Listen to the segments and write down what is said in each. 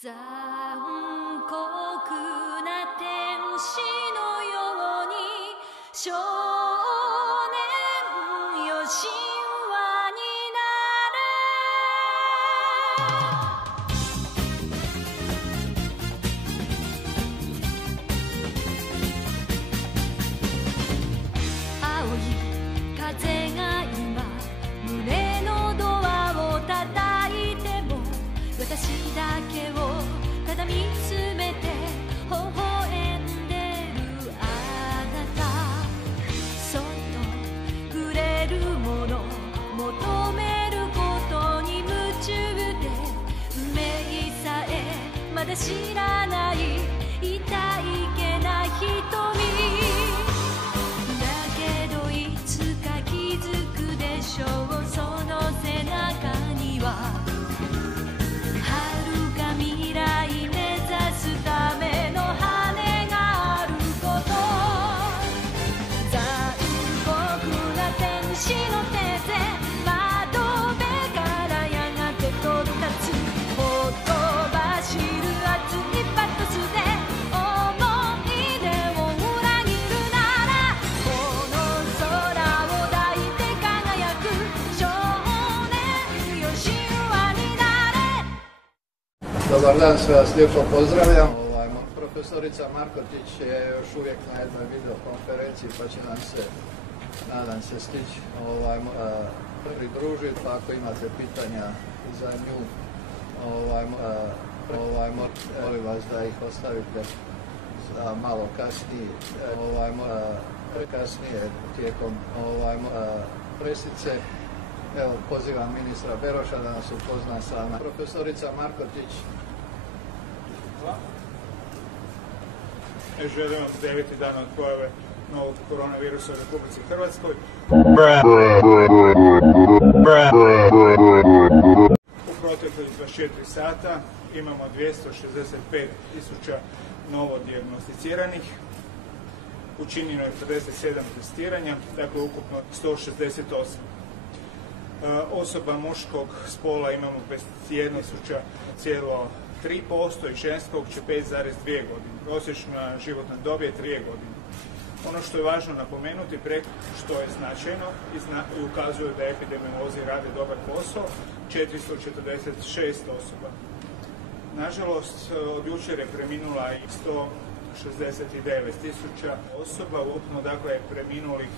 残酷な天使のように少年よ神話になれ青い風が今胸のドアを叩いても私だけをただ見つめて微笑んでるあなたそっと触れるもの求めることに夢中で運命さえまだ知らない痛いけな瞳だけどいつか気づくでしょうその背中には死の手で窓辺からやがて飛び立つほとばしる熱いパトスで思い出を裏切るならこの空を抱いて輝く少年よ神話になれ。 Dobar dan, sve vas lijepo pozdravljam. Profesorica Markotić je još uvijek na jednoj videokonferenciji pa će nam se nadam se stići pridružiti, pa ako imate pitanja za nju, molim vas da ih ostavite za malo kasnije tijekom presice. Evo, pozivam ministra Beroša da nas upozna sa profesorica Markotić. Želim vam 9. dan od pojave novog koronavirusa u Republici Hrvatskoj. U proteklih 24 sata imamo 265.000 novo dijagnosticiranih. Učinjeno je 47 testiranja, dakle ukupno 168. Osoba muškog spola imamo 51.3% i ženskog će 5,2 godine. Prosječna životna dob je 3 godine. Ono što je važno napomenuti, što je značajno i ukazuje da epidemiolozi rade dobar posao, 446 osoba. Nažalost, od jučer je preminula i 169.000 osoba, ukupno dakle je preminulih.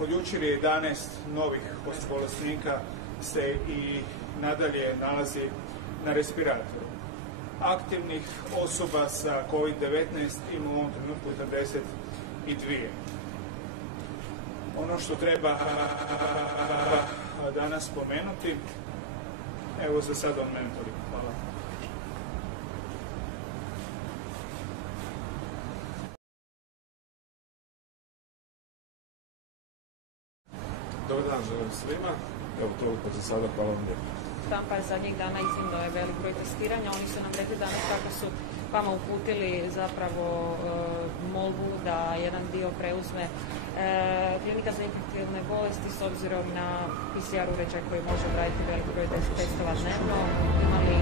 Od jučer je 11 novih bolesnika se i nadalje nalazi na respiratoru. Aktivnih osoba sa COVID-19 ima u ovom trenutku 42. Ono što treba danas spomenuti, evo za sad on mentori. Hvala. Dobar dan, želim svima. Evo toliko za sada, hvala vam lijepo. Štampar zadnjih dana iznimno je velik broj testiranja. Oni su nam rekli danas kako su vama uputili zapravo molbu da jedan dio preuzme klinika za infektivne bolesti s obzirom na PCR uređaj koji može obraditi velik broj testova dnevno. Imali